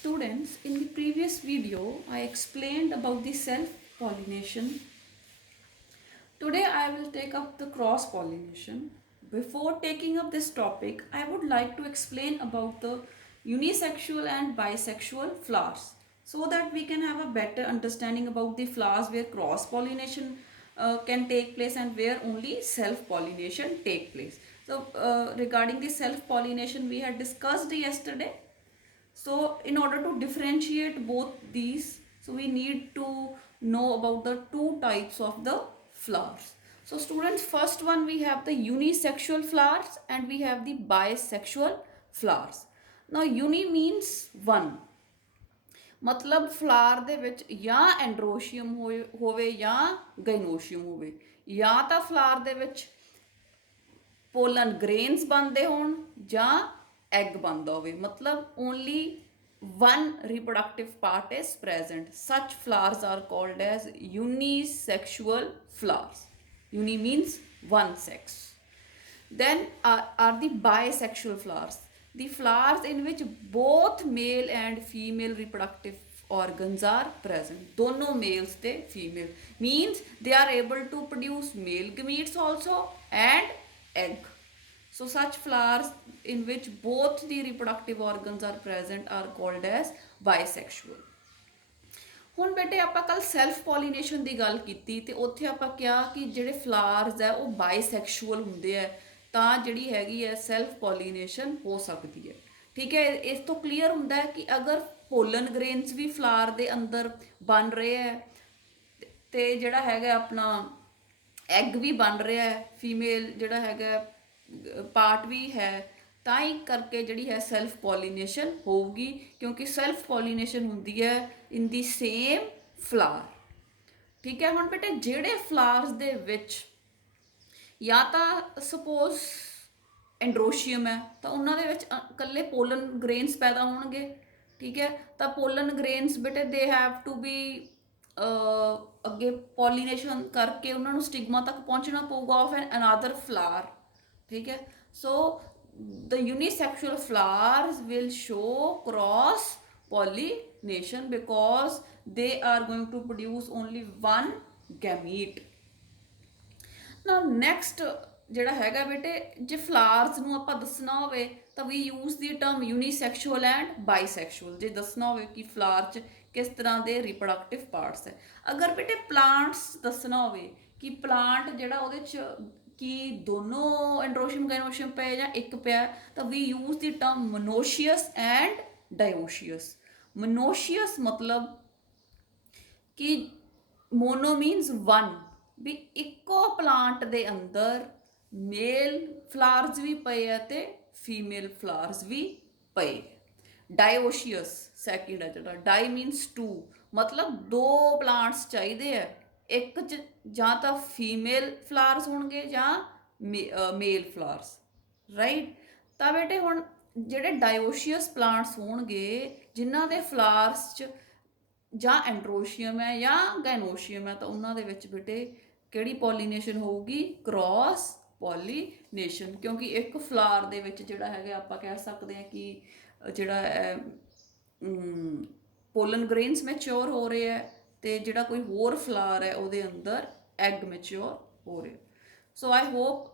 Students, in the previous video, I explained about the self-pollination. Today, I will take up the cross-pollination. Before taking up this topic, I would like to explain about the unisexual and bisexual flowers so that we can have a better understanding about the flowers where cross-pollination can take place and where only self-pollination take place. So, regarding the self-pollination, we had discussed yesterday. So in order to differentiate both these, so we need to know about the two types of the flowers. So students, first one we have the unisexual flowers and we have the bisexual flowers. Now uni means one. ਮਤਲਬ ਫਲਾਰ ਦੇ ਵਿੱਚ ਜਾਂ androecium ਹੋਵੇ ਜਾਂ gynoecium ਹੋਵੇ, ਜਾਂ ਤਾਂ ਫਲਾਰ ਦੇ ਵਿੱਚ ਪੋਲਨ ਗ੍ਰੇਨਸ ਬਣਦੇ ਹੋਣ ਜਾਂ ਐਗ ਬਣਦਾ ਹੋਵੇ, ਮਤਲਬ only one reproductive part is present. Such flowers are called as unisexual flowers. Uni means one sex. Then are the bisexual flowers. The flowers in which both male and female reproductive organs are present. Dono males te female means they are able to produce male gametes also and egg. So such flowers in which both the reproductive organs are present are called as bisexual. ਹੁਣ ਬੇਟੇ ਆਪਾਂ ਕੱਲ self pollination ਦੀ ਗੱਲ ਕੀਤੀ ਤੇ ਉੱਥੇ ਆਪਾਂ ਕਿਹਾ ਕਿ ਜਿਹੜੇ ਫਲਾਵਰਸ ਹੈ ਉਹ ਬਾਈਸੈਕਸ਼ੂਅਲ ਹੁੰਦੇ ਆ, ਤਾਂ ਜਿਹੜੀ ਹੈਗੀ ਹੈ ਸੈਲਫ ਪੋਲੀਨੇਸ਼ਨ ਹੋ ਸਕਦੀ ਹੈ। ਠੀਕ ਹੈ, ਇਸ ਤੋਂ ਕਲੀਅਰ ਹੁੰਦਾ ਹੈ ਕਿ ਅਗਰ ਪੋਲਨ ਗ੍ਰੇਨਸ ਵੀ ਫਲਾਰ ਦੇ ਅੰਦਰ ਬਣ ਰਹੇ ਹੈ ਤੇ ਜਿਹੜਾ ਹੈਗਾ ਆਪਣਾ ਐਗ ਵੀ ਬਣ ਰਿਹਾ ਹੈ, ਫੀਮੇਲ ਜਿਹੜਾ ਹੈਗਾ ਪਾਰਟ ਵੀ ਹੈ, ਤਾਂ ਹੀ ਕਰਕੇ ਜਿਹੜੀ ਹੈ ਸੈਲਫ ਪੋਲੀਨੇਸ਼ਨ ਹੋਊਗੀ, ਕਿਉਂਕਿ ਸੈਲਫ ਪੋਲੀਨੇਸ਼ਨ ਹੁੰਦੀ ਹੈ ਇਨ ਦੀ ਸੇਮ ਫਲਾਰ। ਠੀਕ ਹੈ, ਹੁਣ ਬੇਟੇ ਜਿਹੜੇ ਫਲਾਵਰਸ ਦੇ ਵਿੱਚ ਜਾਂ ਤਾਂ ਸਪੋਜ਼ ਐਂਡਰੋਸ਼ੀਅਮ ਹੈ ਤਾਂ ਉਹਨਾਂ ਦੇ ਵਿੱਚ ਇਕੱਲੇ ਪੋਲਨ ਗ੍ਰੇਨਸ ਪੈਦਾ ਹੋਣਗੇ। ਠੀਕ ਹੈ, ਤਾਂ ਪੋਲਨ ਗ੍ਰੇਨਸ ਬੇਟੇ ਦੇ ਹੈਵ ਟੂ ਬੀ ਅੱਗੇ ਪੋਲੀਨੇਸ਼ਨ ਕਰਕੇ ਉਹਨਾਂ ਨੂੰ ਸਟਿਗਮਾ ਤੱਕ ਪਹੁੰਚਣਾ ਪਊਗਾ ਆਫ ਐਨ ਅਨਾਦਰ ਫਲਾਰ। ठीक है, so the unisexual flowers will show cross pollination because they are going to produce only one gamete. Now next ਜਿਹੜਾ ਹੈਗਾ ਬੇਟੇ, ਜੇ ਫਲਾਵਰਸ ਨੂੰ ਆਪਾਂ ਦੱਸਣਾ ਹੋਵੇ ਤਾਂ ਵੀ use the term unisexual and bisexual, ਜੇ ਦੱਸਣਾ ਹੋਵੇ ਕਿ ਫਲਾਵਰ 'ਚ ਕਿਸ ਤਰ੍ਹਾਂ ਦੇ ਰਿਪਰੋਡਕਟਿਵ ਪਾਰਟਸ ਹੈ। ਅਗਰ ਬੇਟੇ ਪਲਾਂਟਸ ਦੱਸਣਾ ਹੋਵੇ ਕਿ ਪਲਾਂਟ ਜਿਹੜਾ ਉਹਦੇ 'ਚ ਕਿ ਦੋਨੋਂ ਐਂਡਰੋਸ਼ੀਅਮ ਗਾਇਨੋਸ਼ੀਅਮ ਪਏ ਜਾਂ ਇੱਕ ਪਿਆ, ਤਾਂ ਵੀ use the term monoecious and ਡਾਇਓਸ਼ੀਅਸ। ਮੋਨੋਸ਼ੀਅਸ ਮਤਲਬ ਕਿ ਮੋਨੋ ਮੀਨਸ ਵਨ, ਵੀ ਇੱਕੋ ਪਲਾਂਟ ਦੇ ਅੰਦਰ ਮੇਲ ਫਲਾਵਰਸ ਵੀ ਪਏ ਆ ਤੇ ਫੀਮੇਲ ਫਲਾਵਰਸ ਵੀ ਪਏ। ਡਾਇਓਸ਼ੀਅਸ ਸੈਕਿੰਡ ਹੈ ਜਿਹੜਾ, ਡਾਈ ਮੀਨਸ ਟੂ, ਮਤਲਬ ਦੋ ਪਲਾਂਟਸ ਚਾਹੀਦੇ ਆ, ਇੱਕ 'ਚ ਜਾਂ ਤਾਂ ਫੀਮੇਲ ਫਲਾਵਰਸ ਹੋਣਗੇ ਜਾਂ ਮੇਲ ਫਲਾਵਰਸ, ਰਾਈਟ। ਤਾਂ ਬੇਟੇ ਹੁਣ ਜਿਹੜੇ ਡਾਇਓਸ਼ੀਅਸ ਪਲਾਂਟਸ ਹੋਣਗੇ ਜਿਨ੍ਹਾਂ ਦੇ ਫਲਾਵਰਸ 'ਚ ਜਾਂ ਐਂਡਰੋਸ਼ੀਅਮ ਹੈ ਜਾਂ ਗਾਇਨੋਸ਼ੀਅਮ ਹੈ, ਤਾਂ ਉਹਨਾਂ ਦੇ ਵਿੱਚ ਬੇਟੇ ਕਿਹੜੀ ਪੋਲੀਨੇਸ਼ਨ ਹੋਊਗੀ? ਕ੍ਰੋਸ ਪੋਲੀਨੇਸ਼ਨ, ਕਿਉਂਕਿ ਇੱਕ ਫਲਾਰ ਦੇ ਵਿੱਚ ਜਿਹੜਾ ਹੈਗਾ ਆਪਾਂ ਕਹਿ ਸਕਦੇ ਹਾਂ ਕਿ ਜਿਹੜਾ ਪੋਲਨ ਗ੍ਰੇਨਸ ਮੈਚਿਓਰ ਹੋ ਰਹੇ ਹੈ ਤੇ ਜਿਹੜਾ ਕੋਈ ਹੋਰ ਫਲਾਰ ਹੈ ਉਹਦੇ ਅੰਦਰ ਐਗ ਮੈਚਿਓਰ ਹੋ ਰਿਹਾ। ਸੋ ਆਈ ਹੋਪ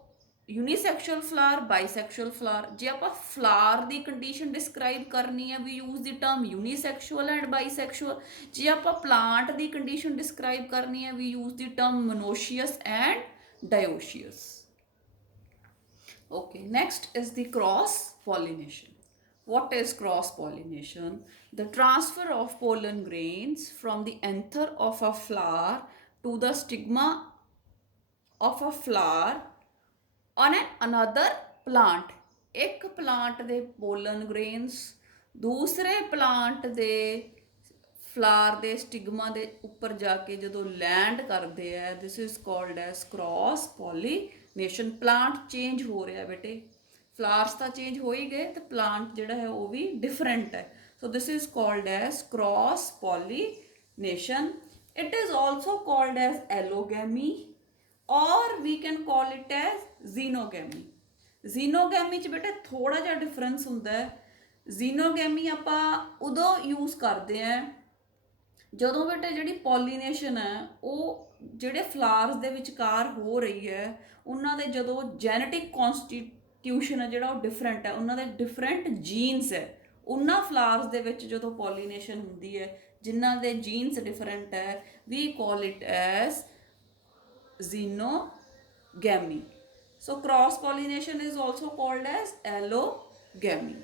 ਯੂਨੀਸੈਕਸ਼ੂਅਲ ਫਲਾਰ, ਬਾਈਸੈਕਸ਼ੂਅਲ ਫਲਾਰ, ਜੇ ਆਪਾਂ ਫਲਾਰ ਦੀ ਕੰਡੀਸ਼ਨ ਡਿਸਕ੍ਰਾਈਬ ਕਰਨੀ ਹੈ we use the term unisexual and bisexual, ਜੇ ਆਪਾਂ ਪਲਾਂਟ ਦੀ ਕੰਡੀਸ਼ਨ ਡਿਸਕ੍ਰਾਈਬ ਕਰਨੀ ਹੈ we use the term monoecious and dioecious. Okay, next is the cross pollination. What is cross pollination? The transfer of pollen grains from the anther of a flower to the stigma of a flower on another plant. ਇੱਕ plant ਦੇ pollen grains ਦੂਸਰੇ plant ਦੇ ਫਲਾਰ ਦੇ stigma ਦੇ ਉੱਪਰ ਜਾ ਕੇ ਜਦੋਂ land ਕਰਦੇ ਆ, ਦਿਸ is called as cross pollination. Plant change ਹੋ ਰਿਹਾ ਬੇਟੇ, ਫਲਾਵਰਸ ਤਾਂ ਚੇਂਜ ਹੋ ਹੀ ਗਏ ਤੇ ਪਲਾਂਟ ਜਿਹੜਾ ਹੈ ਉਹ ਵੀ ਡਿਫਰੈਂਟ ਹੈ। So this is called as cross pollination. It is also called as allogamy ਔਰ we can call it as xenogamy. Xenogamy 'ਚ ਬੇਟੇ ਥੋੜ੍ਹਾ ਜਿਹਾ ਡਿਫਰੈਂਸ ਹੁੰਦਾ ਹੈ, ਜ਼ੀਨੋਗੈਮੀ ਆਪਾਂ ਉਦੋਂ ਯੂਜ਼ ਕਰਦੇ ਆ ਜਦੋਂ ਬੇਟੇ ਜਿਹੜੀ ਪੋਲੀਨੇਸ਼ਨ ਹੈ ਉਹ ਜਿਹੜੇ ਫਲਾਵਰਸ ਦੇ ਵਿਚਕਾਰ ਹੋ ਰਹੀ ਹੈ ਉਹਨਾਂ ਦੇ ਜਦੋਂ ਜੈਨੇਟਿਕ ਕਨਸਟੀਟਿਊਸ਼ਨ ਹੈ ਜਿਹੜਾ ਉਹ ਡਿਫਰੈਂਟ ਹੈ, ਉਹਨਾਂ ਦੇ ਡਿਫਰੈਂਟ ਜੀਨਸ ਹੈ। ਉਹਨਾਂ ਫਲਾਵਰਸ ਦੇ ਵਿੱਚ ਜਦੋਂ ਪੋਲੀਨੇਸ਼ਨ ਹੁੰਦੀ ਹੈ ਜਿਨ੍ਹਾਂ ਦੇ ਜੀਨਸ ਡਿਫਰੈਂਟ ਹੈ, we call it as xenogamy. So cross pollination is also called as allogamy.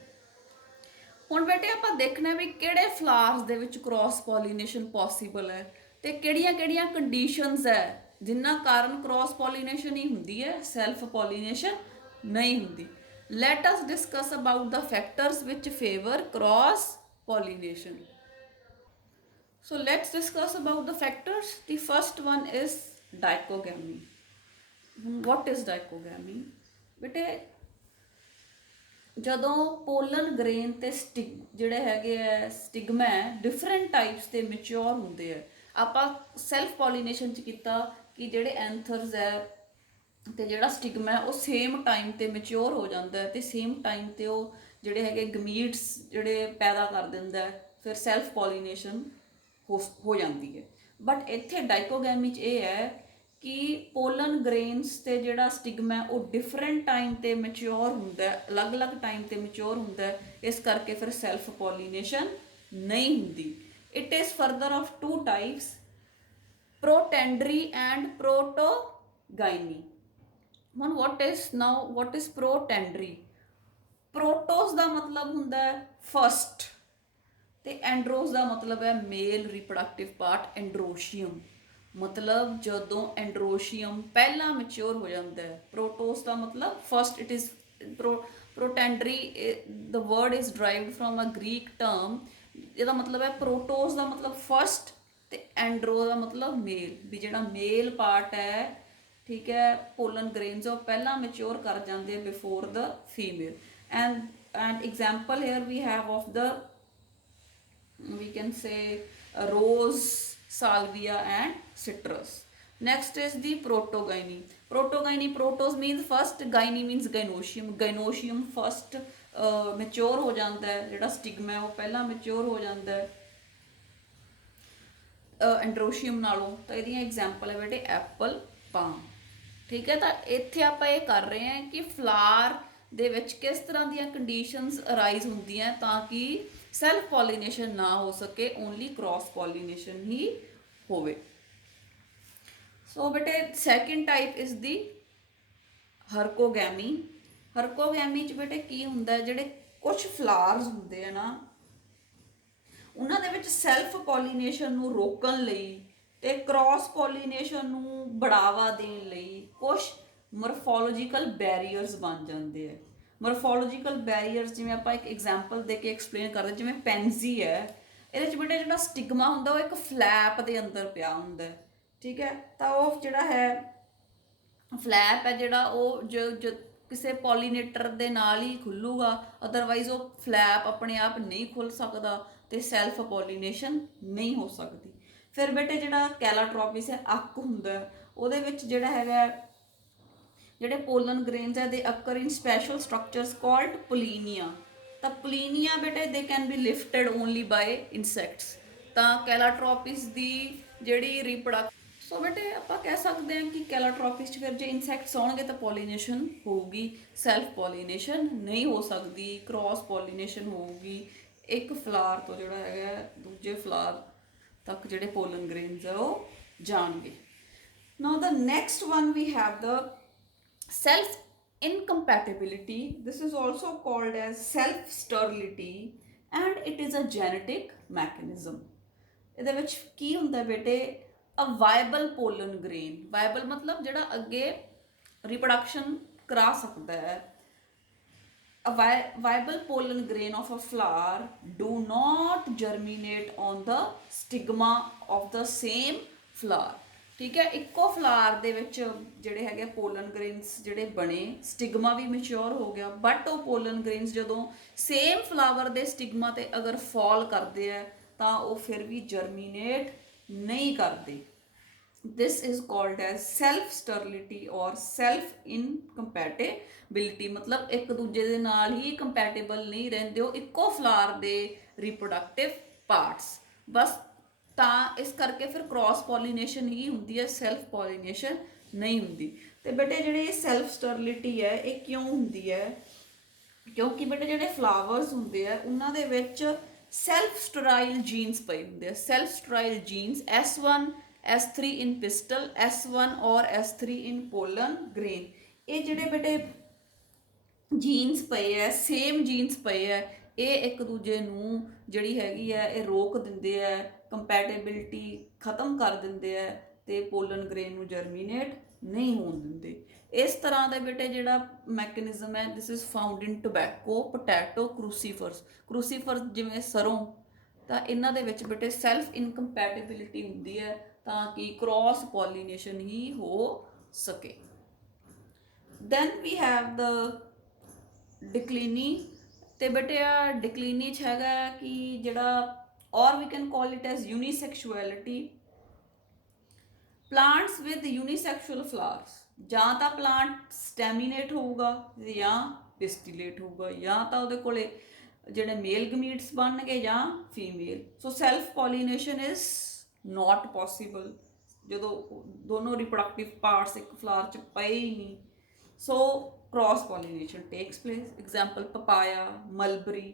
ਹੁਣ ਬੇਟੇ ਆਪਾਂ ਦੇਖਣਾ ਵੀ ਕਿਹੜੇ ਫਲਾਵਰਸ ਦੇ ਵਿੱਚ ਕ੍ਰਾਸ ਪੋਲੀਨੇਸ਼ਨ ਪੋਸੀਬਲ ਹੈ ਤੇ ਕਿਹੜੀਆਂ-ਕਿਹੜੀਆਂ ਕੰਡੀਸ਼ਨਸ ਹੈ ਜਿਨ੍ਹਾਂ ਕਾਰਨ ਕ੍ਰਾਸ ਪੋਲੀਨੇਸ਼ਨ ਹੀ ਹੁੰਦੀ ਹੈ, ਸੈਲਫ ਪੋਲੀਨੇਸ਼ਨ ਨਹੀਂ ਹੁੰਦੀ। Let us discuss about the factors which favour cross pollination. So let's discuss about the factors. The first one is dichogamy. What is dichogamy? ਬੇਟੇ ਜਦੋਂ ਪੋਲਨ ਗ੍ਰੇਨ ਤੇ ਜਿਹੜੇ ਹੈਗੇ ਆ ਸਟਿਗਮਾ ਡਿਫਰੈਂਟ ਟਾਈਪਸ ਦੇ mature ਹੁੰਦੇ ਆ। ਆਪਾਂ ਸੈਲਫ ਪੋਲੀਨੇਸ਼ਨ ਚ ਕੀਤਾ ਕਿ ਜਿਹੜੇ ਐਂਥਰਸ ਹੈ ਤੇ ਜਿਹੜਾ ਸਟਿਗਮਾ ਉਹ ਸੇਮ ਟਾਈਮ ਤੇ ਮੈਚੁਰ ਹੋ ਜਾਂਦਾ ਤੇ ਸੇਮ ਟਾਈਮ ਤੇ ਉਹ ਜਿਹੜੇ ਹੈਗੇ ਗਮੀਟਸ ਜਿਹੜੇ ਪੈਦਾ ਕਰ ਦਿੰਦਾ, ਫਿਰ ਸੈਲਫ ਪੋਲੀਨੇਸ਼ਨ ਹੋ ਜਾਂਦੀ ਹੈ। ਬਟ ਇੱਥੇ ਡਾਈਕੋਗੈਮੀ 'ਚ ਇਹ ਹੈ ਕਿ ਪੋਲਨ ਗ੍ਰੇਨਸ ਤੇ ਜਿਹੜਾ ਸਟਿਗਮਾ ਉਹ ਡਿਫਰੈਂਟ ਟਾਈਮ ਤੇ ਮੈਚੁਰ ਹੁੰਦਾ, ਅਲੱਗ-ਅਲੱਗ ਟਾਈਮ ਤੇ ਮੈਚੁਰ ਹੁੰਦਾ, ਇਸ ਕਰਕੇ ਫਿਰ ਸੈਲਫ ਪੋਲੀਨੇਸ਼ਨ ਨਹੀਂ ਹੁੰਦੀ। It is further of two types, protandry and protogyny. ਹੁਣ what is ਪ੍ਰੋਟੈਂਡਰੀ? ਪ੍ਰੋਟੋਸ ਦਾ ਮਤਲਬ ਹੁੰਦਾ ਹੈ ਫਸਟ ਤੇ ਐਂਡਰੋਸ ਦਾ ਮਤਲਬ ਹੈ ਮੇਲ ਰਿਪਰੋਡਕਟਿਵ ਪਾਰਟ, ਐਂਡਰੋਸ਼ੀਅਮ ਮਤਲਬ ਜਦੋਂ ਐਂਡਰੋਸ਼ੀਅਮ ਪਹਿਲਾਂ ਮੈਚੁਰ ਹੋ ਜਾਂਦਾ ਹੈ। ਪ੍ਰੋਟੋਸ ਦਾ ਮਤਲਬ first. It is protandry, the word is derived from a Greek term. ਇਹਦਾ ਮਤਲਬ ਹੈ ਪ੍ਰੋਟੋਸ ਦਾ ਮਤਲਬ ਫਸਟ ਤੇ ਐਂਡਰੋ ਦਾ ਮਤਲਬ ਮੇਲ, ਵੀ ਜਿਹੜਾ ਮੇਲ ਪਾਰਟ ਹੈ, ਠੀਕ ਹੈ, ਪੋਲਨ ਗ੍ਰੇਨਸ ਉਹ ਪਹਿਲਾਂ ਮੈਚੁਰ ਕਰ ਜਾਂਦੇ before the female. And example here we have of the we can say rose, salvia and citrus. Next is the protogyny. Protos means first, gyne means gynoecium first mature ਹੋ ਜਾਂਦਾ ਹੈ, ਜਿਹੜਾ stigma ਉਹ ਪਹਿਲਾਂ mature ਹੋ ਜਾਂਦਾ ਹੈ androecium ਨਾਲੋਂ। ਤਾਂ ਇਹਦੀਆਂ ਐਗਜ਼ਾਮਪਲ ਹੈ ਬੇਟੇ ਐਪਲ, ਪਾਮ। ਠੀਕ ਹੈ, ਤਾਂ ਇੱਥੇ ਆਪਾਂ ਇਹ ਕਰ ਰਹੇ ਹਾਂ ਕਿ ਫਲਾਰ ਦੇ ਵਿੱਚ ਕਿਸ ਤਰ੍ਹਾਂ ਦੀਆਂ ਕੰਡੀਸ਼ਨਸ ਅਰਾਈਜ਼ ਹੁੰਦੀਆਂ ਤਾਂ ਕਿ ਸੈਲਫ ਪੋਲੀਨੇਸ਼ਨ ਨਾ ਹੋ ਸਕੇ, ਓਨਲੀ ਕ੍ਰਾਸ ਪੋਲੀਨੇਸ਼ਨ ਹੀ ਹੋਵੇ। ਸੋ ਬੇਟੇ ਸੈਕਿੰਡ ਟਾਈਪ ਇਜ਼ ਦੀ ਹਰਕੋਗੈਮੀ। ਹਰਕੋਗੈਮੀ 'ਚ ਬੇਟੇ ਕੀ ਹੁੰਦਾ, ਜਿਹੜੇ ਕੁਝ ਫਲਾਰਸ ਹੁੰਦੇ ਆ ਨਾ ਉਹਨਾਂ ਦੇ ਵਿੱਚ ਸੈਲਫ ਪੋਲੀਨੇਸ਼ਨ ਨੂੰ ਰੋਕਣ ਲਈ ਤੇ ਕ੍ਰਾਸ ਪੋਲੀਨੇਸ਼ਨ ਨੂੰ ਬੜਾਵਾ ਦੇਣ ਲਈ ਕੁਝ ਮੋਰਫੋਲੋਜੀਕਲ ਬੈਰੀਅਰਸ ਬਣ ਜਾਂਦੇ ਆ। ਮੋਰਫੋਲੋਜੀਕਲ ਬੈਰੀਅਰਸ ਜਿਵੇਂ ਆਪਾਂ ਇੱਕ ਐਗਜ਼ਾਮਪਲ ਦੇ ਕੇ ਐਕਸਪਲੇਨ ਕਰਦੇ, ਜਿਵੇਂ ਪੈਨਜ਼ੀ ਹੈ, ਇਹਦੇ 'ਚ ਬੇਟਾ ਜਿਹੜਾ ਸਟਿਗਮਾ ਹੁੰਦਾ ਉਹ ਇੱਕ ਫਲੈਪ ਦੇ ਅੰਦਰ ਪਿਆ ਹੁੰਦਾ, ਠੀਕ ਹੈ। ਤਾਂ ਉਹ ਜਿਹੜਾ ਹੈ ਫਲੈਪ ਹੈ ਜਿਹੜਾ ਉਹ ਜੋ ਕਿਸੇ ਪੋਲੀਨੇਟਰ ਦੇ ਨਾਲ ਹੀ ਖੁੱਲੂਗਾ, ਅਦਰਵਾਈਜ਼ ਉਹ ਫਲੈਪ ਆਪਣੇ ਆਪ ਨਹੀਂ ਖੁੱਲ ਸਕਦਾ ਤੇ ਸੈਲਫ ਪੋਲੀਨੇਸ਼ਨ ਨਹੀਂ ਹੋ ਸਕਦੀ। ਫਿਰ ਬੇਟੇ ਜਿਹੜਾ ਕੈਲਾਟ੍ਰੋਪਿਸ ਹੈ, ਅੱਕ ਹੁੰਦਾ, ਉਹਦੇ ਵਿੱਚ ਜਿਹੜਾ ਹੈਗਾ ਜਿਹੜੇ ਪੋਲਨ ਗ੍ਰੇਨਸ ਹੈ they occur in special structures called pollinia. ਤਾਂ ਪੋਲੀਨੀਆ ਬੇਟੇ they can be lifted only by insects. ਤਾਂ ਕੈਲਾਟ੍ਰੋਪਿਸ ਦੀ ਜਿਹੜੀ ਰੀਪਰੋਡਕਸ਼ਨ, ਸੋ ਬੇਟੇ ਆਪਾਂ ਕਹਿ ਸਕਦੇ ਹਾਂ ਕਿ ਕੈਲਾਟ੍ਰੋਪਿਸ 'ਚ ਫਿਰ ਜੇ ਇਨਸੈਕਟਸ ਆਉਣਗੇ ਤਾਂ ਪੋਲੀਨੇਸ਼ਨ ਹੋਊਗੀ, ਸੈਲਫ ਪੋਲੀਨੇਸ਼ਨ ਨਹੀਂ ਹੋ ਸਕਦੀ, ਕ੍ਰਾਸ ਪੋਲੀਨੇਸ਼ਨ ਹੋਊਗੀ। ਇੱਕ ਫਲਾਰ ਤੋਂ ਜਿਹੜਾ ਹੈਗਾ ਦੂਜੇ ਫਲਾਰ ਤੱਕ ਜਿਹੜੇ ਪੋਲਨ ਗ੍ਰੇਨਸ ਆ ਉਹ ਜਾਣਗੇ। Now the next one we have the self incompatibility. This is also called as self sterility and it is a genetic mechanism. ਇਹਦੇ ਵਿੱਚ ਕੀ ਹੁੰਦਾ ਬੇਟੇ, a viable pollen grain, viable ਮਤਲਬ ਜਿਹੜਾ ਅੱਗੇ reproduction ਕਰਾ ਸਕਦਾ ਹੈ। A viable pollen grain of a flower do not germinate on the stigma of the same flower. ਠੀਕ ਹੈ, ਇੱਕੋ ਫਲਾਰ ਦੇ ਵਿੱਚ ਜਿਹੜੇ ਹੈਗੇ ਪੋਲਨ ਗ੍ਰੇਨਸ ਜਿਹੜੇ ਬਣੇ, ਸਟਿਗਮਾ ਵੀ ਮੈਚੁਰ ਹੋ ਗਿਆ, ਬਟ ਉਹ ਪੋਲਨ ਗ੍ਰੇਨਸ ਜਦੋਂ ਸੇਮ ਫਲਾਵਰ ਦੇ ਸਟਿਗਮਾ ਤੇ ਅਗਰ ਫਾਲ ਕਰਦੇ ਆ ਤਾਂ ਉਹ ਫਿਰ ਵੀ ਜਰਮੀਨੇਟ ਨਹੀਂ ਕਰਦੇ। this is called as self sterility or self incompatibility। मतलब एक दूजे ਦੇ ਨਾਲ ਹੀ compatible नहीं ਰਹਿੰਦੇ ਹੋ ਇੱਕੋ ਫਲਾਰ ਦੇ reproductive parts। बस ਤਾਂ ਇਸ ਕਰਕੇ ਫਿਰ cross pollination ਹੀ ਹੁੰਦੀ ਹੈ, self pollination ਨਹੀਂ ਹੁੰਦੀ। ਤੇ ਬੇਟੇ ਜਿਹੜੇ self sterility ਹੈ ਇਹ ਕਿਉਂ ਹੁੰਦੀ ਹੈ? ਕਿਉਂਕਿ ਬੇਟੇ ਜਿਹੜੇ ਫਲਾਵਰਸ ਹੁੰਦੇ ਆ ਉਹਨਾਂ ਦੇ ਵਿੱਚ ਸੈਲਫ ਸਟਰਾਈਲ ਜੀਨਸ ਪਏ ਹੁੰਦੇ ਆ। ਸੈਲਫ ਸਟਰਾਈਲ ਜੀਨਸ S1 S3 ਇਨ ਪਿਸਟਲ, S1 ਔਰ S3 ਇਨ ਪੋਲਨ ਗ੍ਰੇਨ। ਇਹ ਜਿਹੜੇ ਬੇਟੇ ਜੀਨਸ ਪਏ ਆ, ਸੇਮ ਜੀਨਸ ਪਏ ਆ, ਇਹ ਇੱਕ ਦੂਜੇ ਨੂੰ ਜਿਹੜੀ ਹੈਗੀ ਆ ਇਹ ਰੋਕ ਦਿੰਦੇ ਆ, ਕੰਪੈਟੇਬਿਲਿਟੀ ਖਤਮ ਕਰ ਦਿੰਦੇ ਆ ਤੇ ਪੋਲਨ ਗ੍ਰੇਨ ਨੂੰ ਜਰਮੀਨੇਟ ਨਹੀਂ ਹੋਣ ਦਿੰਦੇ। ਇਸ ਤਰ੍ਹਾਂ ਦਾ ਬੇਟੇ ਜਿਹੜਾ ਮੈਕੈਨਿਜ਼ਮ ਹੈ, this is found in tobacco, potato, crucifers. Crucifers ਜਿਵੇਂ ਸਰੋਂ, ਤਾਂ ਇਹਨਾਂ ਦੇ ਵਿੱਚ ਬੇਟੇ ਸੈਲਫ ਇਨਕੰਪੈਟੇਬਿਲਿਟੀ ਹੁੰਦੀ ਹੈ ਤਾਂ ਕਿ ਕ੍ਰੋਸ ਪੋਲੀਨੇਸ਼ਨ ਹੀ ਹੋ ਸਕੇ। Then we have the dicliny. ਤੇ ਬੇਟੇ ਆ ਡਿਕਲੀਨੀ 'ਚ ਹੈਗਾ ਕਿ ਜਿਹੜਾ ਔਰ we can call it as unisexuality. Plants with unisexual flowers, ਜਾਂ ਤਾਂ ਪਲਾਂਟ ਸਟੈਮੀਨੇਟ ਹੋਊਗਾ ਜਾਂ ਪਿਸਟੀਲੇਟ ਹੋਊਗਾ, ਜਾਂ ਤਾਂ ਉਹਦੇ ਕੋਲੇ ਜਿਹੜੇ ਮੇਲ ਗਮੀਟਸ ਬਣਨਗੇ ਜਾਂ female. So self pollination is not possible ਜਦੋਂ ਦੋਨੋਂ ਰਿਪਰੋਡਕਟਿਵ ਪਾਰਟਸ ਇੱਕ ਫਲਾਰ 'ਚ ਪਏ ਹੀ ਨਹੀਂ। So cross pollination takes place। Example papaya, mulberry,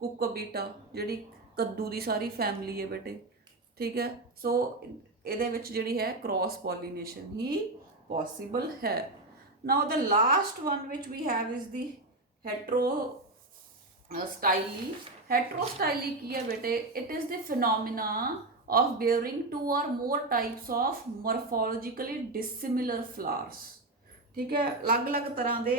cucurbita ਜਿਹੜੀ ਕੱਦੂ ਦੀ ਸਾਰੀ ਫੈਮਿਲੀ ਹੈ ਬੇਟੇ, ਠੀਕ ਹੈ। ਸੋ ਇਹਦੇ ਵਿੱਚ ਜਿਹੜੀ ਹੈ क्रॉस pollination ਹੀ possible ਹੈ। now the last one which we have is the heterostyly। heterostyly ਕੀ ਹੈ ਬੇਟੇ? it is the phenomena of bearing two or more types of morphologically dissimilar flowers। ਠੀਕ ਹੈ, ਅਲੱਗ-ਅਲੱਗ ਤਰ੍ਹਾਂ ਦੇ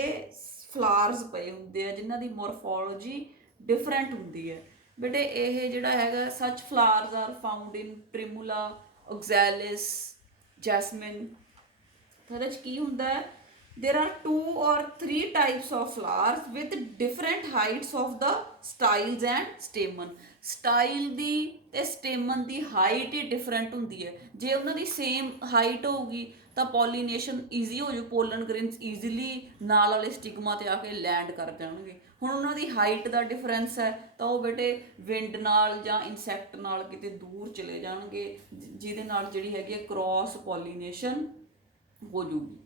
ਫਲਾਰਸ ਪਏ ਹੁੰਦੇ ਆ ਜਿਨ੍ਹਾਂ ਦੀ ਮੋਰਫੋਲੋਜੀ ਡਿਫਰੈਂਟ ਹੁੰਦੀ ਹੈ। ਬੇਟੇ ਇਹ ਜਿਹੜਾ ਹੈਗਾ ਸੱਚ ਫਲਾਰਸ ਆਰ ਫਾਊਂਡ ਇਨ ਪ੍ਰਿਮੂਲਾ, ਓਗਜ਼ੈਲਿਸ, ਜੈਸਮਿਨ। ਇਹਦੇ 'ਚ ਕੀ ਹੁੰਦਾ ਹੈ? there are 2 or 3 types of flowers with different heights of the styles and stamen। Style ਦੀ ਤੇ ਸਟੇਮਨ ਦੀ ਹਾਈਟ ਹੀ ਡਿਫਰੈਂਟ ਹੁੰਦੀ ਹੈ। ਜੇ ਉਹਨਾਂ ਦੀ ਸੇਮ ਹਾਈਟ ਹੋਊਗੀ ਤਾਂ ਪੋਲੀਨੇਸ਼ਨ ਈਜ਼ੀ ਹੋ ਜੂ, ਪੋਲਨ ਗ੍ਰੇਨਸ ਈਜ਼ੀਲੀ ਨਾਲ ਵਾਲੇ ਸਟਿਗਮਾ ਤੇ ਆ ਕੇ ਲੈਂਡ ਕਰ ਜਾਣਗੇ। ਹੁਣ ਉਹਨਾਂ ਦੀ ਹਾਈਟ ਦਾ ਡਿਫਰੈਂਸ ਹੈ ਤਾਂ ਉਹ ਬੇਟੇ ਵਿੰਡ ਨਾਲ ਜਾਂ ਇਨਸੈਕਟ ਨਾਲ ਕਿਤੇ ਦੂਰ ਚਲੇ ਜਾਣਗੇ, ਜਿਹਦੇ ਨਾਲ ਜਿਹੜੀ ਹੈਗੀ ਹੈ ਕ੍ਰੋਸ ਪੋਲੀਨੇਸ਼ਨ ਹੋ ਜੂਗੀ,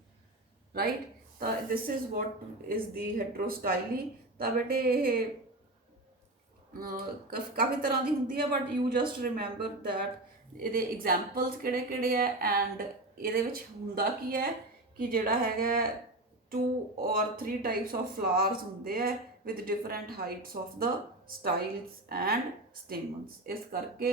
ਰਾਈਟ। ਤਾਂ this is what is the ਹੈਟਰੋਸਟਾਈਲੀ। ਤਾਂ ਬੇਟੇ ਇਹ ਕਾਫੀ ਤਰ੍ਹਾਂ ਦੀ ਹੁੰਦੀ ਹੈ, but you just remember that ਇਹਦੇ ਐਗਜ਼ਾਮਪਲਸ ਕਿਹੜੇ ਕਿਹੜੇ ਹੈ ਐਂਡ ਇਹਦੇ ਵਿੱਚ ਹੁੰਦਾ ਕੀ ਹੈ ਕਿ ਜਿਹੜਾ ਹੈਗਾ 2 or 3 types of flowers ਹੁੰਦੇ ਹੈ with different heights of the styles and stamens। ਇਸ ਕਰਕੇ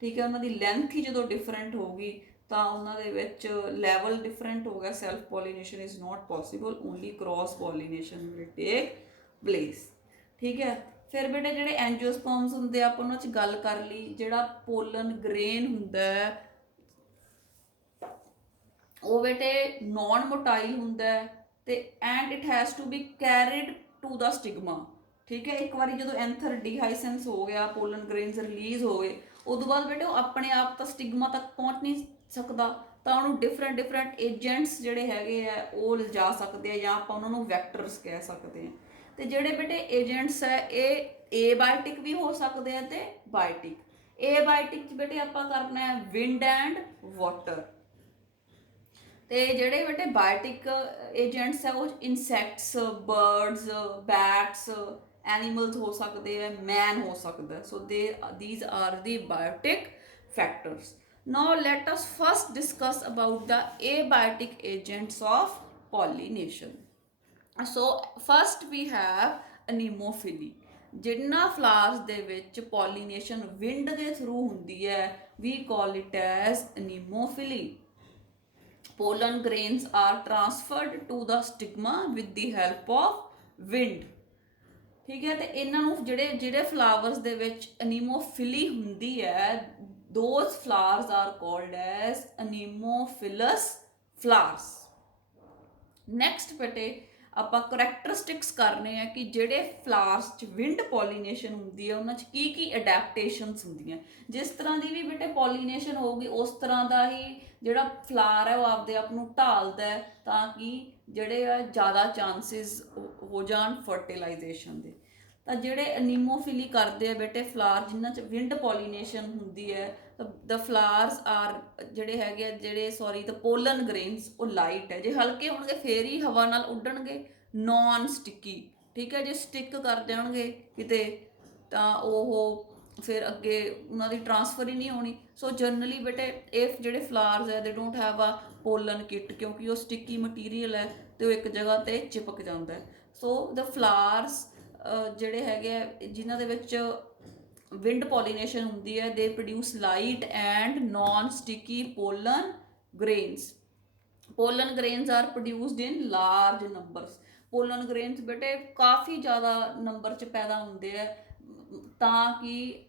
ਠੀਕ ਹੈ ਉਹਨਾਂ ਦੀ ਲੈਂਥ ਹੀ ਜਦੋਂ ਡਿਫਰੈਂਟ ਹੋਊਗੀ ਤਾਂ ਉਹਨਾਂ ਦੇ ਵਿੱਚ ਲੈਵਲ ਡਿਫਰੈਂਟ ਹੋ ਗਿਆ। Self pollination is not possible, only cross pollination will take place, ਠੀਕ ਹੈ। ਫਿਰ ਬੇਟੇ ਜਿਹੜੇ ਐਂਜੀਓਸਪਰਮਸ ਹੁੰਦੇ ਆ ਆਪਾਂ ਉਹਨਾਂ 'ਚ ਗੱਲ ਕਰ ਲਈ। ਜਿਹੜਾ ਪੋਲਨ ਗ੍ਰੇਨ ਹੁੰਦਾ ਉਹ ਬੇਟੇ ਨॉन ਮੋਟਾਈਲ ਹੁੰਦਾ ਤੇ and it has to be carried to the stigma, ਠੀਕ ਹੈ। ਇੱਕ ਵਾਰੀ ਜਦੋਂ ਐਂਥਰ ਡੀਹਾਈਸੈਂਸ ਹੋ ਗਿਆ, ਪੋਲਨ ਗ੍ਰੇਨਸ ਰਿਲੀਜ਼ ਹੋ ਗਏ, ਉਦੋਂ ਬਾਅਦ ਬੇਟੇ ਉਹ ਆਪਣੇ ਆਪ ਤਾਂ ਸਟਿਗਮਾ ਤੱਕ ਪਹੁੰਚ ਨਹੀਂ ਸਕਦਾ, ਤਾਂ ਉਹਨੂੰ ਡਿਫਰੈਂਟ ਏਜੰਟਸ ਜਿਹੜੇ ਹੈਗੇ ਆ ਉਹ ਲਿਜਾ ਸਕਦੇ ਆ, ਜਾਂ ਆਪਾਂ ਉਹਨਾਂ ਨੂੰ ਵੈਕਟਰਸ ਕਹਿ ਸਕਦੇ ਹਾਂ। ਤੇ ਜਿਹੜੇ ਬੇਟੇ ਏਜੰਟਸ ਹੈ ਇਹ ਏਬਾਇਟਿਕ ਵੀ ਹੋ ਸਕਦੇ ਆ ਤੇ ਬਾਇਟਿਕ। ਏਬਾਇਟਿਕ 'ਚ ਬੇਟੇ ਆਪਾਂ ਕਰਨਾ ਹੈ ਵਿੰਡ ਐਂਡ ਵਾਟਰ, ਤੇ ਜਿਹੜੇ ਬੇਟੇ ਬਾਇਟਿਕ ਏਜੰਟਸ ਹੈ ਉਹ ਇਨਸੈਕਟਸ, ਬਰਡਸ, ਬੈਟਸ, ਐਨੀਮਲਸ ਹੋ ਸਕਦੇ ਆ, ਮੈਨ ਹੋ ਸਕਦਾ। ਸੋ these are the biotic factors। now let us first discuss about the abiotic agents of pollination। so first we have anemophily। ਜਿਨ੍ਹਾਂ ਫਲਾਵਰਸ ਦੇ ਵਿੱਚ ਪੋਲੀਨੇਸ਼ਨ ਵਿੰਡ ਦੇ ਥਰੂ ਹੁੰਦੀ ਹੈ we call it as anemophily। pollen grains are transferred to the stigma with the help of wind, ਠੀਕ ਹੈ। ਤੇ ਇਹਨਾਂ ਨੂੰ ਜਿਹੜੇ ਫਲਾਵਰਸ ਦੇ ਵਿੱਚ ਅਨੀਮੋਫਿਲੀ ਹੁੰਦੀ ਹੈ those flowers are called as anemophilous flowers। next ਬੇਟੇ ਆਪਾਂ ਕਰੈਕਟਰਿਸਟਿਕਸ ਕਰਨੇ ਆ ਕਿ ਜਿਹੜੇ ਫਲਾਵਰਸ 'ਚ ਵਿੰਡ ਪੋਲੀਨੇਸ਼ਨ ਹੁੰਦੀ ਹੈ ਉਹਨਾਂ 'ਚ ਕੀ ਅਡੈਪਟੇਸ਼ਨਸ ਹੁੰਦੀਆਂ। ਜਿਸ ਤਰ੍ਹਾਂ ਦੀ ਵੀ ਬੇਟੇ ਪੋਲੀਨੇਸ਼ਨ ਹੋਊਗੀ ਉਸ ਤਰ੍ਹਾਂ ਦਾ ਹੀ ਜਿਹੜਾ ਫਲਾਰ ਹੈ ਉਹ ਆਪਦੇ ਆਪ ਨੂੰ ਢਾਲਦਾ ਹੈ ਤਾਂ ਕਿ ਜਿਹੜੇ ਆ ਜ਼ਿਆਦਾ ਚਾਂਸਿਸ ਹੋ ਜਾਣ ਫਰਟੀਲਾਈਜੇਸ਼ਨ ਦੇ। ਤਾਂ ਜਿਹੜੇ ਅਨੀਮੋਫਿਲੀ ਕਰਦੇ ਆ ਬੇਟੇ ਫਲਾਰ ਜਿਨ੍ਹਾਂ 'ਚ ਵਿੰਡ ਪੋਲੀਨੇਸ਼ਨ ਹੁੰਦੀ ਹੈ ਦ ਫਲਾਰਸ ਆਰ ਜਿਹੜੇ ਹੈਗੇ ਦ ਪੋਲਨ ਗ੍ਰੇਨਸ ਉਹ ਲਾਈਟ ਹੈ। ਜੇ ਹਲਕੇ ਹੋਣਗੇ ਫੇਰ ਹੀ ਹਵਾ ਨਾਲ ਉੱਡਣਗੇ, ਨੌਨ ਸਟਿੱਕੀ। ਠੀਕ ਹੈ, ਜੇ ਸਟਿੱਕ ਕਰ ਜਾਣਗੇ ਕਿਤੇ ਤਾਂ ਉਹ ਫਿਰ ਅੱਗੇ ਉਹਨਾਂ ਦੀ ਟਰਾਂਸਫਰ ਹੀ ਨਹੀਂ ਹੋਣੀ। ਸੋ ਜਨਰਲੀ ਬੇਟੇ ਇਹ ਜਿਹੜੇ ਫਲਾਰਸ ਹੈ they don't have a pollen kit ਕਿਉਂਕਿ ਉਹ ਸਟਿੱਕੀ ਮਟੀਰੀਅਲ ਹੈ ਅਤੇ ਉਹ ਇੱਕ ਜਗ੍ਹਾ 'ਤੇ ਚਿਪਕ ਜਾਂਦਾ ਹੈ। ਸੋ ਦ ਫਲਾਰਸ ਜਿਹੜੇ ਹੈਗੇ ਆ ਜਿਨ੍ਹਾਂ ਦੇ ਵਿੱਚ ਵਿੰਡ ਪੋਲੀਨੇਸ਼ਨ ਹੁੰਦੀ ਹੈ they produce light and non sticky pollen grains. Pollen grains are produced in large numbers. Pollen grains ਬੇਟੇ ਕਾਫੀ ਜ਼ਿਆਦਾ ਨੰਬਰ 'ਚ ਪੈਦਾ ਹੁੰਦੇ ਆ ਤਾਂ ਕਿ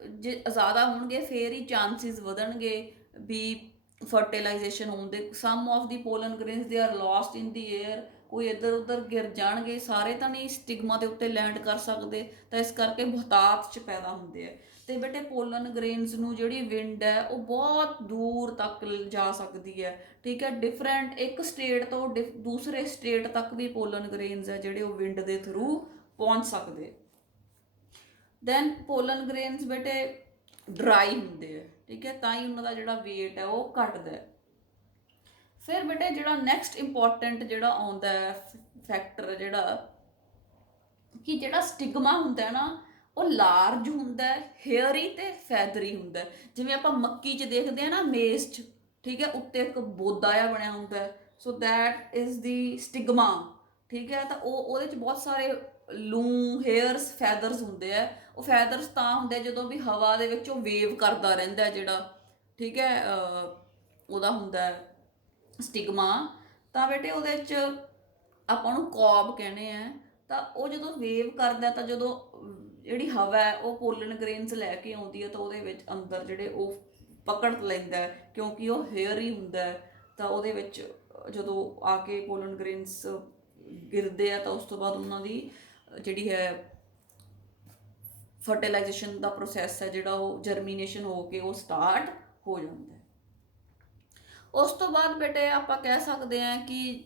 ਜੇ ਜ਼ਿਆਦਾ ਹੋਣਗੇ ਫੇਰ ਹੀ ਚਾਂਸਿਸ ਵਧਣਗੇ ਵੀ ਫਰਟੀਲਾਈਜੇਸ਼ਨ ਹੋਣ ਦੇ। Some of the pollen grains they are lost in the air. ਕੋਈ ਇੱਧਰ ਉੱਧਰ ਗਿਰ ਜਾਣਗੇ, ਸਾਰੇ ਤਾਂ ਨਹੀਂ ਸਟਿਗਮਾ ਦੇ ਉੱਤੇ ਲੈਂਡ ਕਰ ਸਕਦੇ, ਤਾਂ ਇਸ ਕਰਕੇ ਬਹੁਤਾਤ 'ਚ ਪੈਦਾ ਹੁੰਦੇ ਆ। ਅਤੇ ਬੇਟੇ ਪੋਲਨ ਗ੍ਰੇਨਸ ਨੂੰ ਜਿਹੜੀ ਵਿੰਡ ਹੈ ਉਹ ਬਹੁਤ ਦੂਰ ਤੱਕ ਜਾ ਸਕਦੀ ਹੈ। ਠੀਕ ਹੈ, ਡਿਫਰੈਂਟ ਇੱਕ ਸਟੇਟ ਤੋਂ ਦੂਸਰੇ ਸਟੇਟ ਤੱਕ ਵੀ ਪੋਲਨ ਗ੍ਰੇਨਸ ਹੈ ਜਿਹੜੇ ਉਹ ਵਿੰਡ ਦੇ ਥਰੂ ਪਹੁੰਚ ਸਕਦੇ। ਦੈਨ ਪੋਲਨ ਗ੍ਰੇਨਸ ਬੇਟੇ ਡਰਾਈ ਹੁੰਦੇ ਆ। ਠੀਕ ਹੈ, ਤਾਂ ਹੀ ਉਹਨਾਂ ਦਾ ਜਿਹੜਾ ਵੇਟ ਹੈ ਉਹ ਘਟਦਾ। ਫਿਰ ਬੇਟੇ ਜਿਹੜਾ ਨੈਕਸਟ ਇੰਪੋਰਟੈਂਟ ਜਿਹੜਾ ਆਉਂਦਾ ਫੈਕਟਰ ਜਿਹੜਾ ਕਿ ਜਿਹੜਾ ਸਟਿਗਮਾ ਹੁੰਦਾ ਨਾ ਉਹ ਲਾਰਜ ਹੁੰਦਾ, ਹੇਅਰੀ ਤੇ ਫੈਦਰੀ ਹੁੰਦਾ। ਜਿਵੇਂ ਆਪਾਂ ਮੱਕੀ 'ਚ ਦੇਖਦੇ ਹਾਂ ਨਾ ਮੇਜ਼ 'ਚ, ਠੀਕ ਹੈ, ਉੱਤੇ ਇੱਕ ਬੋਦਾ ਜਿਹਾ ਬਣਿਆ ਹੁੰਦਾ, so that is the stigma. ਠੀਕ ਹੈ, ਤਾਂ ਉਹਦੇ 'ਚ ਬਹੁਤ ਸਾਰੇ ਲੂ ਹੇਅਰਸ ਫੈਦਰਸ ਹੁੰਦੇ ਆ। ਉਹ ਫੈਦਰਸ ਤਾਂ ਹੁੰਦੇ ਜਦੋਂ ਵੀ ਹਵਾ ਦੇ ਵਿੱਚ ਉਹ ਵੇਵ ਕਰਦਾ ਰਹਿੰਦਾ ਜਿਹੜਾ, ਠੀਕ ਹੈ, ਉਹਦਾ ਹੁੰਦਾ ਸਟਿਗਮਾ। ਤਾਂ ਬੇਟੇ ਉਹਦੇ 'ਚ ਆਪਾਂ ਉਹਨੂੰ ਕੌਬ ਕਹਿੰਦੇ ਆ। ਤਾਂ ਉਹ ਜਦੋਂ ਵੇਵ ਕਰਦਾ ਤਾਂ ਜਦੋਂ ਜਿਹੜੀ ਹਵਾ ਹੈ ਉਹ ਪੋਲਨ ਗ੍ਰੇਨਸ ਲੈ ਕੇ ਆਉਂਦੀ ਹੈ ਤਾਂ ਉਹਦੇ ਵਿੱਚ ਅੰਦਰ ਜਿਹੜੇ ਉਹ ਪਕੜ ਲੈਂਦਾ ਕਿਉਂਕਿ ਉਹ ਹੇਅਰ ਹੀ ਹੁੰਦਾ। ਤਾਂ ਉਹਦੇ ਵਿੱਚ ਜਦੋਂ ਆ ਕੇ ਪੋਲਨ ਗ੍ਰੇਨਸ ਗਿਰਦੇ ਆ ਤਾਂ ਉਸ ਤੋਂ ਬਾਅਦ ਉਹਨਾਂ ਦੀ ਜਿਹੜੀ ਹੈ ਫਰਟੀਲਾਈਜੇਸ਼ਨ ਦਾ ਪ੍ਰੋਸੈਸ ਹੈ ਜਿਹੜਾ ਉਹ ਜਰਮੀਨੇਸ਼ਨ ਹੋ ਕੇ ਉਹ ਸਟਾਰਟ ਹੋ ਜਾਂਦਾ। ਉਸ ਤੋਂ ਬਾਅਦ ਬੇਟੇ ਆਪਾਂ ਕਹਿ ਸਕਦੇ ਹਾਂ ਕਿ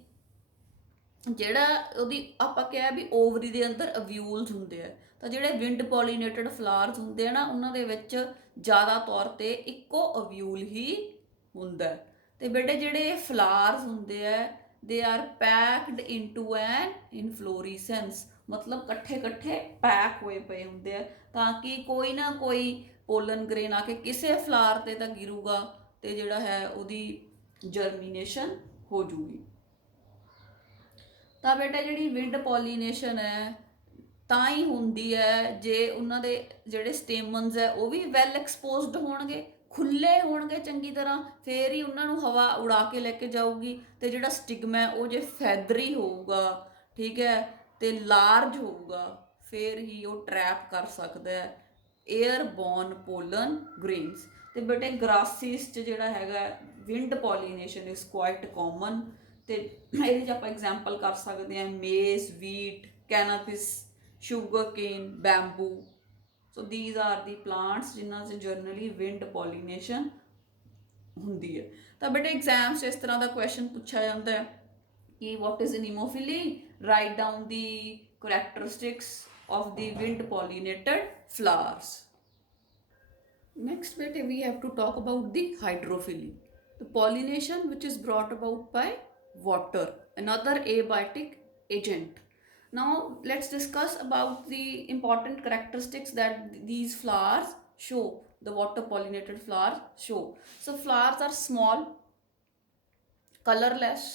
ਜਿਹੜਾ ਉਹਦੀ ਆਪਾਂ ਕਿਹਾ ਵੀ ਓਵਰੀ ਦੇ ਅੰਦਰ ਅਵਿਊਲਸ ਹੁੰਦੇ ਆ। ਤਾਂ ਜਿਹੜੇ ਵਿੰਡ ਪੋਲੀਨੇਟਡ ਫਲਾਵਰਸ ਹੁੰਦੇ ਆ ਨਾ ਉਹਨਾਂ ਦੇ ਵਿੱਚ ਜ਼ਿਆਦਾ ਤੌਰ 'ਤੇ ਇੱਕੋ ਅਵਿਊਲ ਹੀ ਹੁੰਦਾ। ਅਤੇ ਬੇਟੇ ਜਿਹੜੇ ਫਲਾਵਰਸ ਹੁੰਦੇ ਆ ਦੇ ਆਰ ਪੈਕਡ ਇਨਟੂ ਐਨ ਇਨਫਲੋਰੀਸੈਂਸ, ਮਤਲਬ ਇਕੱਠੇ ਪੈਕ ਹੋਏ ਪਏ ਹੁੰਦੇ ਆ ਤਾਂ ਕਿ ਕੋਈ ਨਾ ਕੋਈ ਪੋਲਨ ਗ੍ਰੇਨ ਆ ਕੇ ਕਿਸੇ ਫਲਾਰ 'ਤੇ ਤਾਂ ਗਿਰੂਗਾ ਅਤੇ ਜਿਹੜਾ ਹੈ ਉਹਦੀ ਜਰਮੀਨੇਸ਼ਨ ਹੋ ਜੂਗੀ। ਤਾਂ ਬੇਟਾ ਜਿਹੜੀ ਵਿੰਡ ਪੋਲੀਨੇਸ਼ਨ ਹੈ ਤਾਂ ਹੀ ਹੁੰਦੀ ਹੈ ਜੇ ਉਹਨਾਂ ਦੇ ਜਿਹੜੇ ਸਟੇਮਨਸ ਹੈ ਉਹ ਵੀ ਵੈਲ ਐਕਸਪੋਜ਼ਡ ਹੋਣਗੇ, ਖੁੱਲ੍ਹੇ ਹੋਣਗੇ ਚੰਗੀ ਤਰ੍ਹਾਂ, ਫੇਰ ਹੀ ਉਹਨਾਂ ਨੂੰ ਹਵਾ ਉਡਾ ਕੇ ਲੈ ਕੇ ਜਾਊਗੀ। ਅਤੇ ਜਿਹੜਾ ਸਟਿਗਮਾ ਉਹ ਜੇ ਫੈਦਰੀ ਹੋਊਗਾ, ਠੀਕ ਹੈ, ਅਤੇ ਲਾਰਜ ਹੋਊਗਾ, ਫੇਰ ਹੀ ਉਹ ਟਰੈਪ ਕਰ ਸਕਦਾ ਏਅਰ ਬੋਰਨ ਪੋਲਨ ਗ੍ਰੇਨਸ। ਅਤੇ ਬੇਟੇ ਗ੍ਰਾਸਿਸ 'ਚ ਜਿਹੜਾ ਹੈਗਾ wind pollination is quite common. ਅਤੇ ਇਹਦੇ 'ਚ ਆਪਾਂ ਐਗਜ਼ਾਮਪਲ ਕਰ ਸਕਦੇ ਹਾਂ maize, wheat, cannabis, sugar cane, bamboo. So these are the plants ਜਿਨ੍ਹਾਂ 'ਚ ਜਰਨਲੀ ਵਿੰਡ ਪੋਲੀਨੇਸ਼ਨ ਹੁੰਦੀ ਹੈ। ਤਾਂ ਬੇਟੇ ਐਗਜ਼ਾਮ 'ਚ ਇਸ ਤਰ੍ਹਾਂ ਦਾ ਕੁਐਸਚਨ ਪੁੱਛਿਆ ਜਾਂਦਾ ਹੈ ਕਿ what is ਅਨੀਮੋਫਿਲੀ, right down the ਕਰੈਕਟਰਿਸਟਿਕਸ of the wind pollinated flowers. Next beta we have to talk about the hydrophily, the pollination which is brought about by water, another abiotic agent. Now let's discuss about the important characteristics that these flowers show, the water pollinated flowers show. So flowers are small, colorless,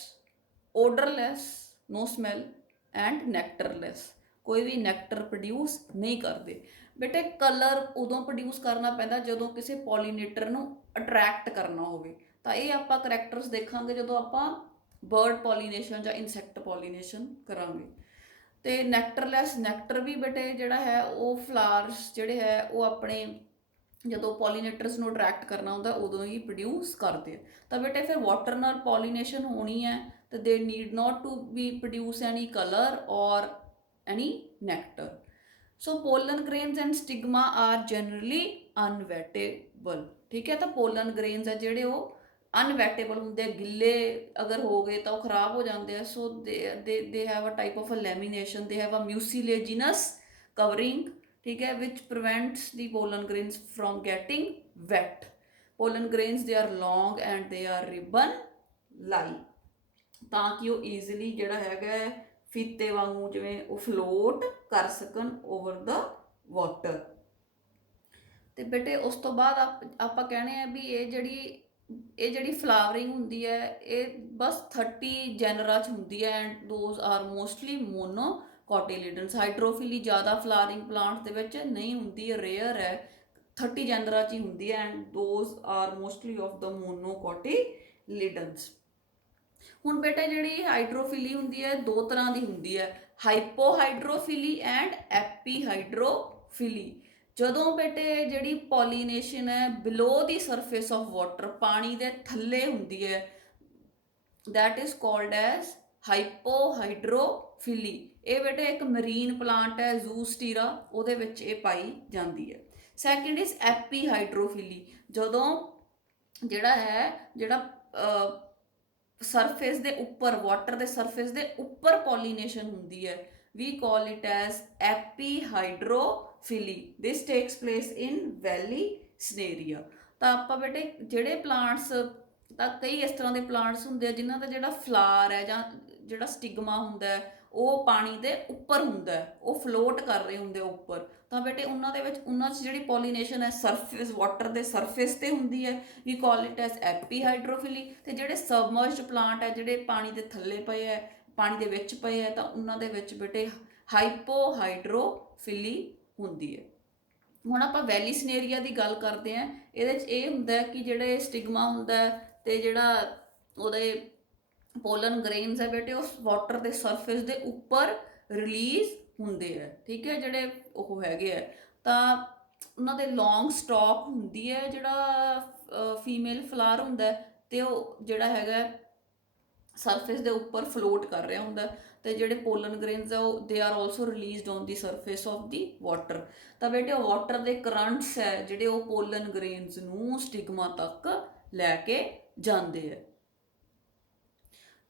odorless, no smell and nectarless. ਕੋਈ ਵੀ nectar produce ਨਹੀਂ ਕਰਦੇ। ਬੇਟੇ colour ਉਦੋਂ produce ਕਰਨਾ ਪੈਂਦਾ ਜਦੋਂ ਕਿਸੇ ਪੋਲੀਨੇਟਰ ਨੂੰ ਅਟਰੈਕਟ ਕਰਨਾ ਹੋਵੇ। ਤਾਂ ਇਹ ਆਪਾਂ ਕਰੈਕਟਰਸ ਦੇਖਾਂਗੇ ਜਦੋਂ ਆਪਾਂ ਬਰਡ ਪੋਲੀਨੇਸ਼ਨ ਜਾਂ ਇਨਸੈਕਟ ਪੋਲੀਨੇਸ਼ਨ ਕਰਾਂਗੇ। ਅਤੇ ਨੈਕਟਰਲੈਸ, ਨੈਕਟਰ ਵੀ ਬੇਟੇ ਜਿਹੜਾ ਹੈ ਉਹ ਫਲਾਵਰਸ ਜਿਹੜੇ ਹੈ ਉਹ ਆਪਣੇ ਜਦੋਂ ਪੋਲੀਨੇਟਰਸ ਨੂੰ ਅਟਰੈਕਟ ਕਰਨਾ ਹੁੰਦਾ ਉਦੋਂ ਹੀ ਪ੍ਰੋਡਿਊਸ ਕਰਦੇ ਆ। ਤਾਂ ਬੇਟੇ ਫਿਰ ਵਾਟਰ ਨਾਲ ਪੋਲੀਨੇਸ਼ਨ ਹੋਣੀ ਹੈ ਤਾਂ they need not to be produce any colour or any nectar. So pollen grains and stigma are generally unwettable. ਠੀਕ ਹੈ, ਤਾਂ ਪੋਲਨ ਗ੍ਰੇਨਸ ਆ ਜਿਹੜੇ ਉਹ ਅਨਵੈਟੇਬਲ ਹੁੰਦੇ ਆ, ਗਿੱਲੇ ਅਗਰ ਹੋ ਗਏ ਤਾਂ ਉਹ ਖਰਾਬ ਹੋ ਜਾਂਦੇ ਆ। So they have a type of a lamination, they have a mucilaginous covering, ठीक है, which prevents the pollen grains from getting wet. Pollen grains they are long and they are ribbon like, ਤਾਂ ਕਿ ਉਹ easily ਜਿਹੜਾ ਹੈਗਾ ਫੀਤੇ ਵਾਂਗੂ ਜਿਵੇਂ ਉਹ ਫਲੋਟ ਕਰ ਸਕਣ ਓਵਰ ਦਾ ਵਾਟਰ। ਤੇ ਬੇਟੇ ਉਸ ਤੋਂ ਬਾਅਦ ਆਪਾਂ ਕਹਿਣੇ ਆ ਵੀ ਇਹ ਜਿਹੜੀ ਫਲਾਵਰਿੰਗ ਹੁੰਦੀ ਹੈ ਇਹ ਬਸ 30 ਜੈਨਰਾ 'ਚ ਹੁੰਦੀ ਹੈ and those are mostly monocotyledons. Hydrophily ਜ਼ਿਆਦਾ ਫਲਾਵਰਿੰਗ ਪਲਾਂਟਸ ਦੇ ਵਿੱਚ ਨਹੀਂ ਹੁੰਦੀ, ਰੇਅਰ ਹੈ, 30 ਜੈਨਰਾ 'ਚ ਹੀ ਹੁੰਦੀ ਹੈ and those are mostly of the monocotyledons. ਹੁਣ ਬੇਟਾ ਜਿਹੜੀ ਹਾਈਡਰੋਫਿਲੀ ਹੁੰਦੀ ਹੈ ਦੋ ਤਰ੍ਹਾਂ ਦੀ ਹੁੰਦੀ ਹੈ, ਹਾਈਪੋਹਾਈਡਰੋਫਿਲੀ ਐਂਡ ਐਪੀਹਾਈਡਰੋਫਿਲੀ। ਜਦੋਂ ਬੇਟੇ ਜਿਹੜੀ ਪੋਲੀਨੇਸ਼ਨ ਹੈ ਬਿਲੋ ਦੀ ਸਰਫੇਸ ਆਫ ਵਾਟਰ, ਪਾਣੀ ਦੇ ਥੱਲੇ ਹੁੰਦੀ ਹੈ, that is called as ਹਾਈਪੋਹਾਈਡਰੋਫਿਲੀ। ਇਹ ਬੇਟੇ ਇੱਕ ਮਰੀਨ ਪਲਾਂਟ ਹੈ ਜ਼ੂਸਟੀਰਾ, ਉਹਦੇ ਵਿੱਚ ਇਹ ਪਾਈ ਜਾਂਦੀ ਹੈ। ਸੈਕਿੰਡ ਇਜ਼ ਐਪੀਹਾਈਡਰੋਫਿਲੀ, ਜਦੋਂ ਜਿਹੜਾ ਸਰਫੇਸ ਦੇ ਉੱਪਰ, ਵਾਟਰ ਦੇ ਸਰਫੇਸ ਦੇ ਉੱਪਰ ਪੋਲੀਨੇਸ਼ਨ ਹੁੰਦੀ ਹੈ, we call it as ਐਪੀਹਾਈਡਰੋਫਿਲੀ। this takes place in Vallisneria। ਤਾਂ ਆਪਾਂ ਬੇਟੇ ਜਿਹੜੇ ਪਲਾਂਟਸ, ਤਾਂ ਕਈ ਇਸ ਤਰ੍ਹਾਂ ਦੇ ਪਲਾਂਟਸ ਹੁੰਦੇ ਆ ਜਿਨ੍ਹਾਂ ਦਾ ਜਿਹੜਾ ਫਲਾਰ ਹੈ ਜਾਂ ਜਿਹੜਾ ਸਟਿਗਮਾ ਹੁੰਦਾ ਹੈ ਉਹ ਪਾਣੀ ਦੇ ਉੱਪਰ ਹੁੰਦਾ ਹੈ, ਉਹ ਫਲੋਟ ਕਰ ਰਹੇ ਹੁੰਦੇ ਉੱਪਰ। ਤਾਂ ਬੇਟੇ ਉਹਨਾਂ ਦੇ ਵਿੱਚ, ਉਹਨਾਂ 'ਚ ਜਿਹੜੀ ਪੋਲੀਨੇਸ਼ਨ ਹੈ ਸਰਫੇਸ, ਵਾਟਰ ਦੇ ਸਰਫੇਸ ਤੇ ਹੁੰਦੀ ਹੈ, ਵੀ ਕਾਲ ਇਟ ਐਸ ਐਪੀਹਾਈਡਰੋਫਿਲੀ। ਤੇ ਜਿਹੜੇ ਸਬਮਰਜਡ ਪਲਾਂਟ ਹੈ, ਜਿਹੜੇ ਪਾਣੀ ਦੇ ਥੱਲੇ ਪਏ ਹੈ, ਪਾਣੀ ਦੇ ਵਿੱਚ ਪਏ ਹੈ, ਤਾਂ ਉਹਨਾਂ ਦੇ ਵਿੱਚ ਬੇਟੇ ਹਾਈਪੋਹਾਈਡਰੋਫਿਲੀ ਹੁੰਦੀ ਹੈ। ਹੁਣ ਆਪਾਂ ਵੈਲੀਸਨੇਰੀਆ ਦੀ ਗੱਲ ਕਰਦੇ ਹਾਂ। ਇਹਦੇ 'ਚ ਇਹ ਹੁੰਦਾ ਕਿ ਜਿਹੜੇ ਸਟਿਗਮਾ ਹੁੰਦਾ ਤੇ ਜਿਹੜਾ ਉਹਦੇ ਪੋਲਨ ਗ੍ਰੇਨਸ ਹੈ ਬੇਟੇ ਉਸ ਵਾਟਰ ਦੇ ਸਰਫੇਸ ਦੇ ਉੱਪਰ ਰਿਲੀਜ਼ ਹੁੰਦੇ ਹੈ। ਠੀਕ ਹੈ, ਜਿਹੜੇ ਉਹ ਹੈਗੇ ਆ ਤਾਂ ਉਹਨਾਂ ਦੇ ਲੌਂਗ ਸਟਾਕ ਹੁੰਦੀ ਹੈ, ਜਿਹੜਾ ਫੀਮੇਲ ਫਲਾਰ ਹੁੰਦਾ ਤੇ ਉਹ ਜਿਹੜਾ ਹੈਗਾ ਸਰਫੇਸ ਦੇ ਉੱਪਰ ਫਲੋਟ ਕਰ ਰਿਹਾ ਹੁੰਦਾ। ਤੇ ਜਿਹੜੇ ਪੋਲਨ ਗ੍ਰੇਨਸ ਆ ਉਹ they are also released on the surface of the water. ਤਾਂ ਬੇਟੇ ਉਹ ਵਾਟਰ ਦੇ ਕਰੰਟਸ ਹੈ ਜਿਹੜੇ ਉਹ ਪੋਲਨ ਗ੍ਰੇਨਸ ਨੂੰ ਸਟਿਗਮਾ ਤੱਕ ਲੈ ਕੇ ਜਾਂਦੇ ਹੈ।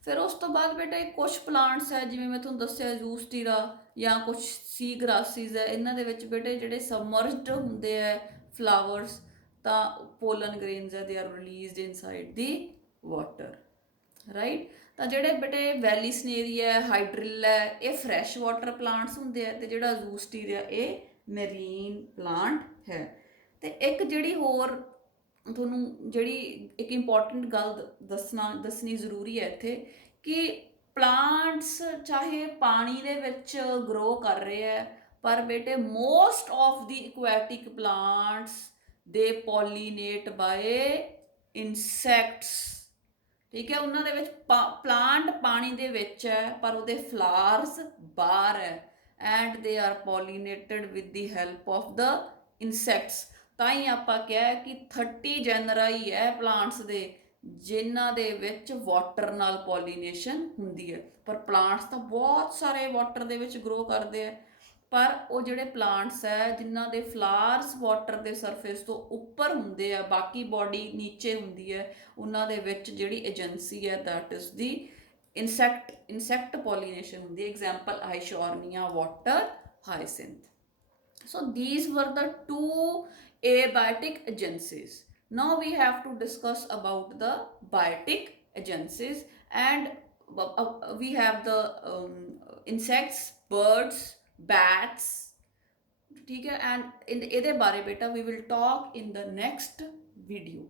ਫਿਰ ਉਸ ਤੋਂ ਬਾਅਦ ਬੇਟੇ ਕੁਛ ਪਲਾਂਟਸ ਹੈ ਜਿਵੇਂ ਮੈਂ ਤੁਹਾਨੂੰ ਦੱਸਿਆ ਜ਼ੂਸਟੀਰਾ ਜਾਂ ਕੁਛ ਸੀ ਗ੍ਰਾਸਿਸ ਹੈ, ਇਹਨਾਂ ਦੇ ਵਿੱਚ ਬੇਟੇ ਜਿਹੜੇ ਸਬਮਰਜਡ ਹੁੰਦੇ ਹੈ ਫਲਾਵਰਸ, ਤਾਂ ਪੋਲਨ ਗ੍ਰੇਨਸ ਹੈ they are released inside the water, right. ਤਾਂ ਜਿਹੜੇ ਬੇਟੇ ਵੈਲੀਸਨੇਰੀਆ, ਹਾਈਡਰਿਲਾ ਇਹ ਫਰੈਸ਼ ਵਾਟਰ ਪਲਾਂਟਸ ਹੁੰਦੇ ਆ ਤੇ ਜਿਹੜਾ ਜ਼ੂਸਟੀਰੀਆ ਇਹ ਮੈਰੀਨ ਪਲਾਂਟ ਹੈ। ਤੇ ਇੱਕ ਜਿਹੜੀ ਹੋਰ ਤੁਹਾਨੂੰ ਜਿਹੜੀ ਇੱਕ ਇੰਪੋਰਟੈਂਟ ਗੱਲ ਦੱਸਣੀ ਜ਼ਰੂਰੀ ਹੈ ਇੱਥੇ ਕਿ ਪਲਾਂਟਸ ਚਾਹੇ ਪਾਣੀ ਦੇ ਵਿੱਚ ਗਰੋ ਕਰ ਰਹੇ ਹੈ, ਪਰ ਬੇਟੇ ਮੋਸਟ ਆਫ ਦੀ ਇਕੁਐਟਿਕ ਪਲਾਂਟਸ ਦੇ ਪੋਲੀਨੇਟ ਬਾਏ ਇਨਸੈਕਟਸ। ਠੀਕ ਹੈ, ਉਹਨਾਂ ਦੇ ਵਿੱਚ ਪਲਾਂਟ ਪਾਣੀ ਦੇ ਵਿੱਚ ਹੈ ਪਰ ਉਹਦੇ ਫਲਾਰਸ ਬਾਹਰ ਹੈ and they are pollinated with the help of the insects. ਤਾਂ ਹੀ ਆਪਾਂ ਕਿਹਾ ਕਿ 30 ਜੈਨਰਾ ਹੀ ਹੈ ਪਲਾਂਟਸ ਦੇ ਜਿਨ੍ਹਾਂ ਦੇ ਵਿੱਚ ਵਾਟਰ ਨਾਲ ਪੋਲੀਨੇਸ਼ਨ ਹੁੰਦੀ ਹੈ, ਪਰ ਪਲਾਂਟਸ ਤਾਂ ਬਹੁਤ ਸਾਰੇ ਵਾਟਰ ਦੇ ਵਿੱਚ ਗਰੋ ਕਰਦੇ ਆ। ਪਰ ਉਹ ਜਿਹੜੇ ਪਲਾਂਟਸ ਹੈ ਜਿਨ੍ਹਾਂ ਦੇ ਫਲਾਰਸ ਵਾਟਰ ਦੇ ਸਰਫੇਸ ਤੋਂ ਉੱਪਰ ਹੁੰਦੇ ਆ, ਬਾਕੀ ਬੋਡੀ ਨੀਚੇ ਹੁੰਦੀ ਹੈ, ਉਹਨਾਂ ਦੇ ਵਿੱਚ ਜਿਹੜੀ ਏਜੰਸੀ ਹੈ that is the insect pollination ਹੁੰਦੀ ਹੈ। Example Eichhornia water hyacinth. So these were the two abiotic agencies. Now we have to discuss about the biotic agencies and we have the insects, birds, bats. ठीक है, and in ਇਹਦੇ ਬਾਰੇ ਬੇਟਾ we will talk in the next video.